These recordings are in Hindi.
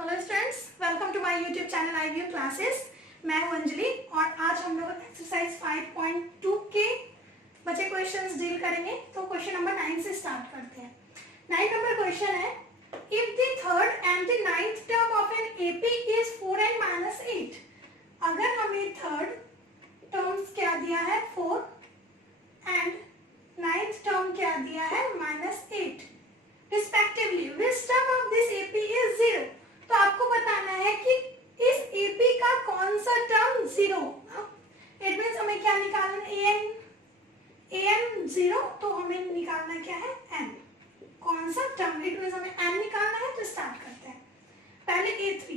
Hello students, welcome to my YouTube channel IVU classes. मैं हूं अंजलि और आज हम लोग एक्सरसाइज 5.2 के बचे क्वेश्चंस डील करेंगे। तो क्वेश्चन नंबर 9 से स्टार्ट करते हैं। 9 नंबर क्वेश्चन है, if the third and the ninth term of an AP is 4n - 8। अगर हमें थर्ड टर्म्स क्या दिया है 4 एंड नाइन्थ टर्म क्या दिया है -8 respectively, which term of this AP is 0। तो आपको बताना है कि इस AP का कौन सा टर्म 0 होगा। इट मीन्स हमें क्या निकालना है, an 0, तो हमें निकालना क्या है n, कौन सा टर्म। इट मीन्स हमें n निकालना है। तो स्टार्ट करते हैं। पहले A3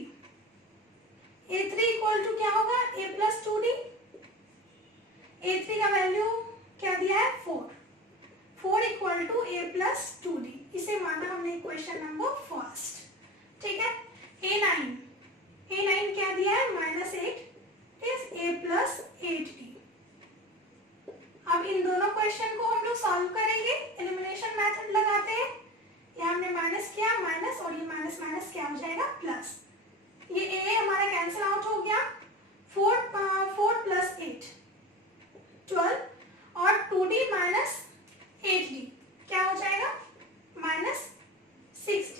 इक्वल टू क्या होगा, a + 2d। A3 का वैल्यू क्या दिया है 4 इक्वल टू a + 2d। इसे माना हमने क्वेश्चन नंबर फर्स्ट। ठीक है। A9 क्या दिया है -8 इज a + 8d। अब इन दोनों क्वेश्चन को हम लोग सॉल्व करेंगे, एलिमिनेशन मेथड लगाते हैं। यहाँ हमने माइनस किया, माइनस, और ये माइनस माइनस क्या हो जाएगा प्लस। ये a हमारा कैंसिल आउट हो गया। 4 + 8 12 और 2d - 8d क्या हो जाएगा -6d।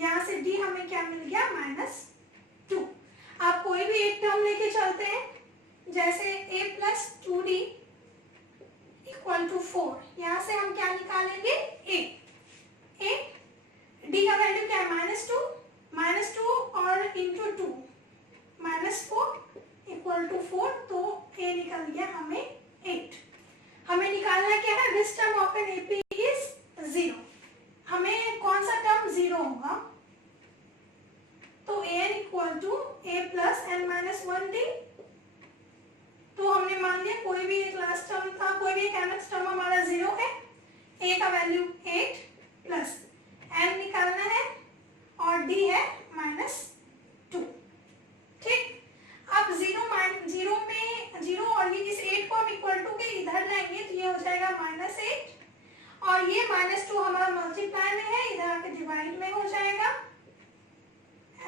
यहाँ से d हमें क्या मिल गया -2। आप कोई भी एक टर्म लेके चलते हैं, जैसे a + 2d = 4। यहाँ से हम क्या निकालेंगे a d का वैल्यू क्या है -2 और इंटू 2 -4 = 4। तो a निकल गया हमें 8। हमें निकालना क्या है, which term of an AP is 0। हमें कौन सा टर्म 0 होगा। तो an = a + n - 1d। तो हमने मान लिया कोई भी एक लास्ट टर्म था, कोई भी एक nth टर्म हमारा 0 है। a का वैल्यू 8 प्लस n निकालना है और d है -2। ठीक। अब 0 में 0 और ये इस 8 को हम इक्वल टू के इधर लाएंगे तो ये हो जाएगा -8 और ये -2 हमारा मल्टीप्लाई में है, इधर आके डिवाइड में हो जाएगा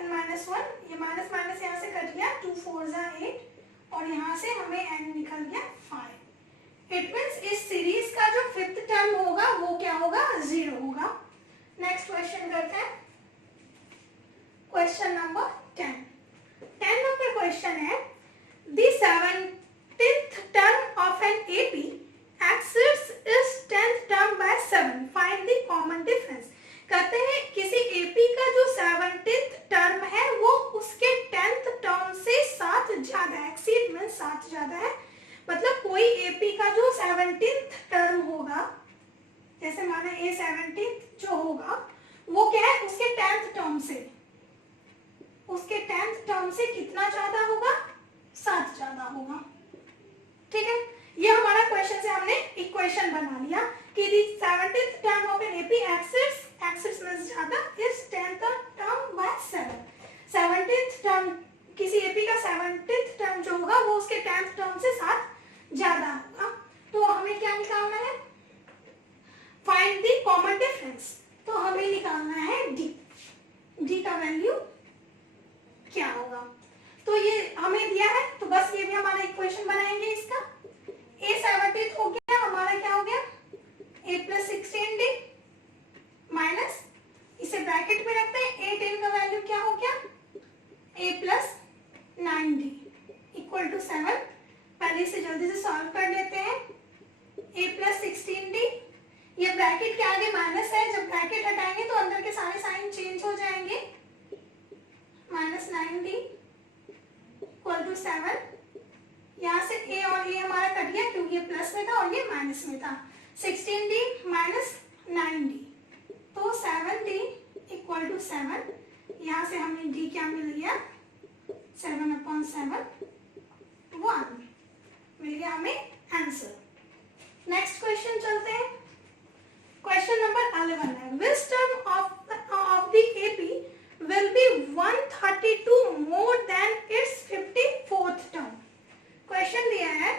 n - 1। ये माइनस माइनस यहाँ से कट गया, 2 4 8 और यहाँ से हमें n निकल गया 5। इट मीन्स इस सीरीज का जो फिफ्थ टर्म होगा वो क्या होगा 0 होगा। नेक्स्ट क्वेश्चन करते हैं, क्वेश्चन नंबर 10 नंबर क्वेश्चन है, the 17th term of an AP exceeds its 10th term by 7, find the common difference। कहते हैं किसी AP का जो 17th टर्म है वो उसके 10th टर्म से 7 ज्यादा है। एक्सीड मींस 7 ज्यादा है, मतलब कोई AP का जो 17th टर्म होगा, जैसे माना A 17th जो होगा वो क्या है उसके 10th टर्म से कितना ज्यादा होगा, 7 ज्यादा होगा। ठीक है। ये हमारा क्वेश्चन से हमने इक्वेशन बना लिया कि the 17th term of an AP exceeds में ज्यादा इस 10th term by 7। 17th term किसी AP का 17th टर्म जो होगा वो उसके 10th टर्म से 7 ज्यादा होगा। तो हमें क्या निकालना है, फाइंड द कॉमन डिफरेंस। तो हमें निकालना है d का वैल्यू क्या होगा। तो ये हमें दिया है, तो बस ये भी हमारा इक्वेशन बनाएंगे इसका। a 17th हो गया हमारा, क्या हो गया a + 16d माइनस, इसे ब्रैकेट में रखते हैं, 8n का वैल्यू क्या हो गया a + 9d = 7। पहले इसे जल्दी से सॉल्व कर लेते हैं। a + 16d, ये ब्रैकेट के आगे माइनस है, जब ब्रैकेट हटाएंगे तो अंदर के सारे साइन चेंज हो जाएंगे। -9d = 7। यहाँ से a और a हमारा कट गया क्योंकि ये प्लस में था और ये माइनस में था। 16d - 9d, तो 7d = 7। यहाँ से हमें d क्या मिल गया 7/7 1 मिल गया हमें आंसर। नेक्स्ट क्वेश्चन चलते हैं। क्वेश्चन नंबर 11 है, which term of the AP will be 132 more than its 54th term। Question दिया है,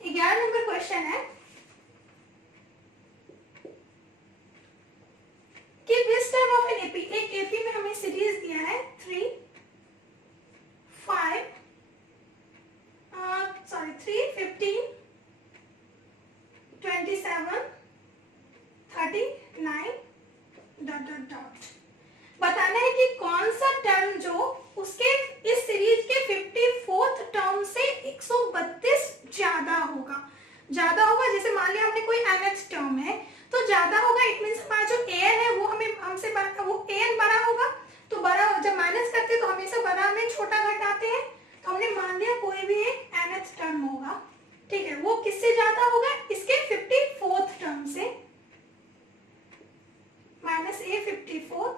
नंबर क्वेश्चन है, 27, 39 डॉट डॉट डॉट। बताना है कि कौन सा टर्म जो उसके इस सीरीज के 54th टर्म से 132 ज्यादा होगा। ज्यादा होगा जैसे मान लिया हमने कोई nth टर्म है तो ज्यादा होगा, इट मींस हमारा जो an है वो हमें हमसे बड़ा, वो an बड़ा होगा। तो बड़ा जब माइनस करते हैं तो हमेशा बड़ा में छोटा घटाते हैं, तो हमने मान लिया कोई भी एक nth टर्म होगा, ठीक है, वो किससे ज्यादा होगा, इसके 54th टर्म से। माइनस ए 54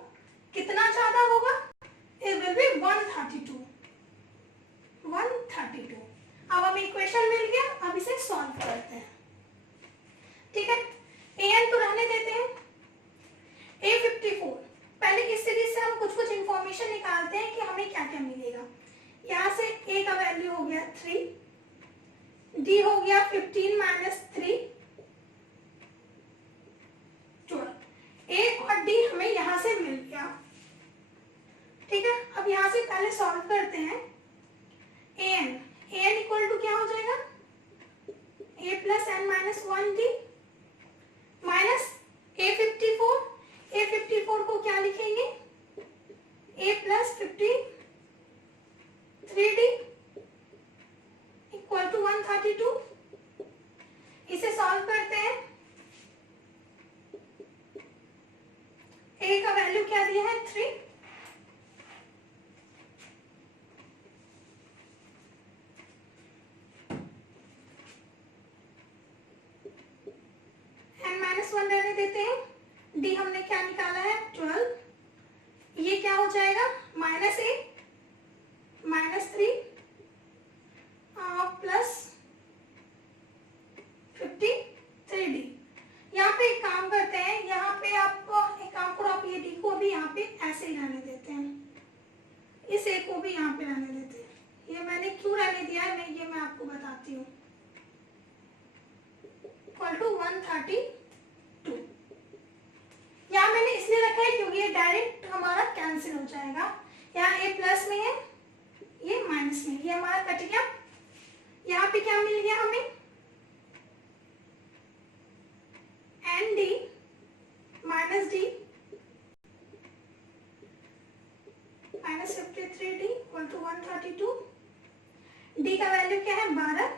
कितना ज्यादा होगा, इट विल बी 132, 132। अब हमें इक्वेशन मिल गया, अब इसे सॉल्व करते हैं, ठीक है। an तो रहने देते हैं, a54 पहले इस सीरीज से हम कुछ कुछ इंफॉर्मेशन निकालते हैं कि हमें क्या क्या मिलेगा। यहाँ से a का वैल्यू हो गया 3, d हो गया 15 माइनस 3, 12। a और d हमें यहाँ से मिल गया, ठीक है। अब यहाँ से पहले सॉल्व करते हैं। an इक्वल टू क्या हो जाएगा, a plus n minus 1d minus a54 को क्या लिखेंगे, a plus 53d equal to 132। इसे सॉल्व करते हैं। a का वैल्यू क्या दिया है 3, n-1 रहने देते हैं, d हमने क्या निकाला है 12, ये क्या हो जाएगा माइनस ए माइनस 3 प्लस 53d। यहाँ पे एक काम करते हैं, यहाँ पे आपको एक काम करो, आप ये d को भी यहाँ पे ऐसे ही रहने देते हैं, इस a को भी यहाँ पे रहने देते हैं। ये मैंने क्यों रहने दिया है मैं आपको बताती हूँ। इक्वल टू 132, यहाँ मैंने इसलिए रखा है क्योंकि ये डायरेक्ट हमारा कैंसिल हो जाएगा। यहाँ a प्लस में है, ये माइनस में, ये हमारा कट गया। यहाँ पे क्या मिल गया हमें, n d minus d minus 53d equal to 132। D का वैल्यू क्या है 12,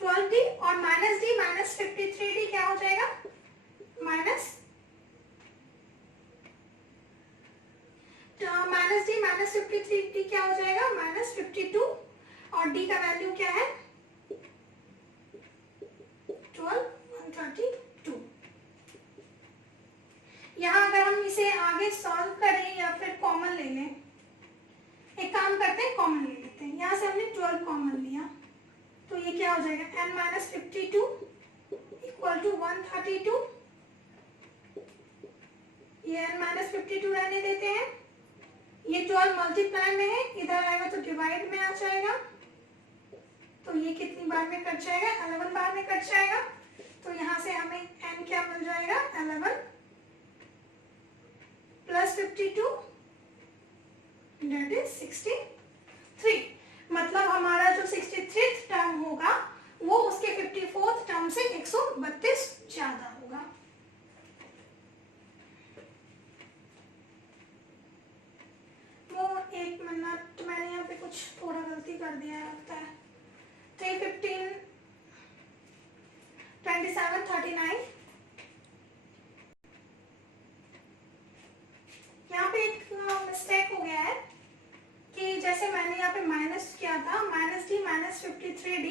12d और माइनस डी माइनस 53d क्या हो जाएगा माइनस डी माइनस 53d क्या हो जाएगा माइनस 52 और डी का वैल्यू क्या है 12, 132। यहाँ अगर हम इसे आगे सॉल्व करें या फिर कॉमन ले लें, एक काम करते हैं कॉमन ले लेते हैं। यहाँ से हमने 12 कॉमन लिया तो ये क्या हो जाएगा n माइनस 52 इक्वल टू 132। ये n माइनस 52 रहने देते हैं, ये 12 मल्टीप्लाई में है, इधर आएगा तो डिवाइड में आ जाएगा, तो ये कितनी बार में कट जाएगा 11 बार में कट जाएगा। तो यहाँ से हमें n क्या मिल जाएगा 11 प्लस 52 दैट इज 63। मतलब हमारा जो 63th टर्म होगा वो उसके 54th टर्म से 132 ज्यादा होगा। वो एक मिनट, मैंने यहाँ पे कुछ थोड़ा गलती कर दिया है लगता है। 3, 15, 27, 39, यहाँ पे एक मिस्टेक हो गया है कि जैसे मैंने यहाँ पे माइनस किया था माइनस डी माइनस 53d,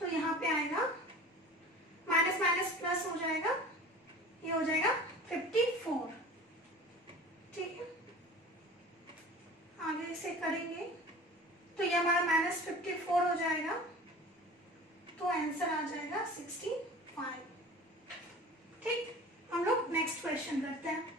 तो यहाँ पे आएगा माइनस माइनस प्लस हो जाएगा, ये हो जाएगा 54, ठीक है। आगे इसे करेंगे तो ये हमारा माइनस 54 हो जाएगा, तो आंसर आ जाएगा 65, ठीक। हम लोग नेक्स्ट क्वेश्चन करते हैं।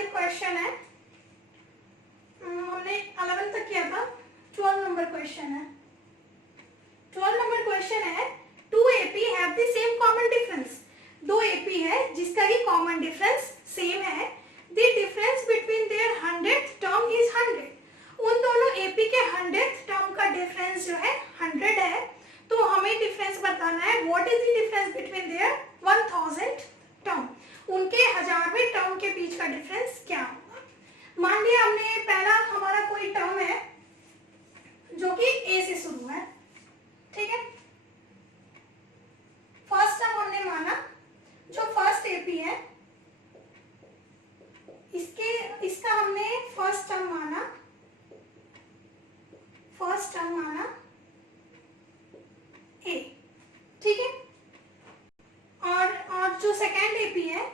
एक क्वेश्चन है, हमने 11 तक किया था, 12 नंबर क्वेश्चन है। 12 नंबर क्वेश्चन है, 2 AP have the same common difference। 2 AP है जिसका की कॉमन डिफरेंस सेम है। The difference between their 100th term is 100। उन दोनों AP के 100th टर्म का डिफरेंस जो है 100 है, तो हमें डिफरेंस बताना है what is the difference between their 1000 term. उनके 1000वें टर्म के बीच का डिफरेंस क्या होगा। मान लिया हमने पहला हमारा कोई टर्म है जो कि A से शुरू है, ठीक है। फर्स्ट टर्म हमने माना, जो फर्स्ट AP है इसका हमने फर्स्ट टर्म माना A, ठीक है। और जो सेकेंड AP है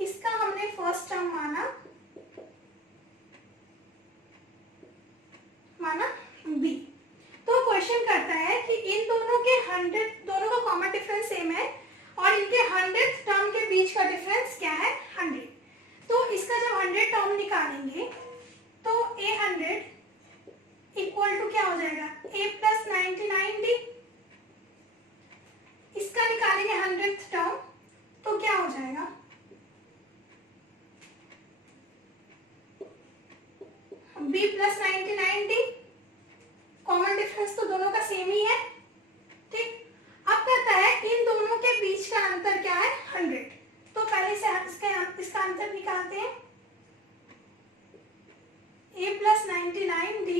इसका हमने फर्स्ट टर्म माना B। तो क्वेश्चन करता है कि इन दोनों के 100 दोनों का कॉमन डिफरेंस सेम है और इनके 100th टर्म के बीच का डिफरेंस क्या है 100। तो इसका जब 100 टर्म निकालेंगे तो A100 इक्वल टू क्या हो जाएगा A प्लस 99D। इसका निकालेंगे 100th टर्म तो क्या हो जाएगा B plus 99D। Common difference तो दोनों का सेम ही है, ठीक। अब कहता है इन दोनों के बीच का अंतर क्या है 100। तो पहले से इसका अंतर निकालते हैं। A plus 99D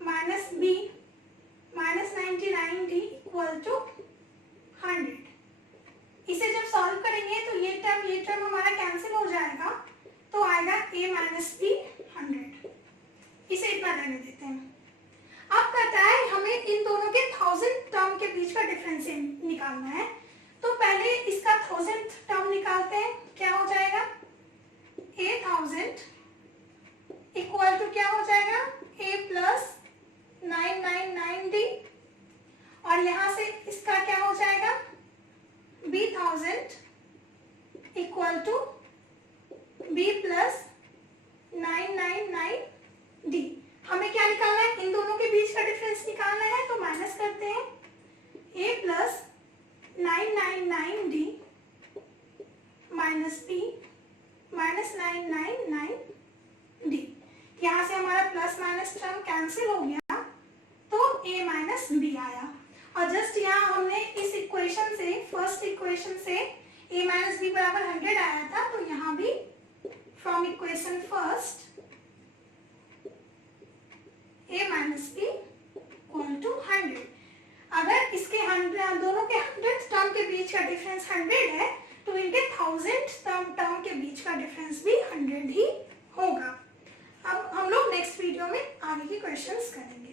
minus B minus 99D equal to 100। इसे जब सॉल्व करेंगे तो ये टर्म हमारा कैंसिल हो जाएगा, तो आएगा A माइनस B 100। इसे इतना रहने देते हैं। अब कहता है हमें इन दोनों के 1000 टर्म के बीच का डिफरेंस निकालना है। तो पहले इसका 1000th टर्म निकालते हैं, क्या हो जाएगा A1000 इक्वल टू क्या हो जाएगा A प्लस 999D। और यहां से इसका क्या हो जाएगा B1000 equal to B plus 999D। हमें क्या निकालना है, इन दोनों के बीच का डिफरेंस निकालना है, तो माइनस करते हैं A plus 999D minus B minus 999D। यहाँ से हमारा प्लस माइनस टर्म कैंसिल हो गया, तो A माइनस B आया। और जस्ट यहाँ हमने इस इक्वेशन से, फर्स्ट इक्वेशन से A माइनस B बराबर 100 आया था, तो यहाँ भी from equation first A minus B equal to 100। अगर इसके 100 दोनों के 100th टर्म के बीच का डिफरेंस 100 है, तो इनके 1000th टर्म के बीच का डिफरेंस भी 100 ही होगा। अब हम लोग नेक्स्ट वीडियो में आगे के क्वेश्चंस करेंगे।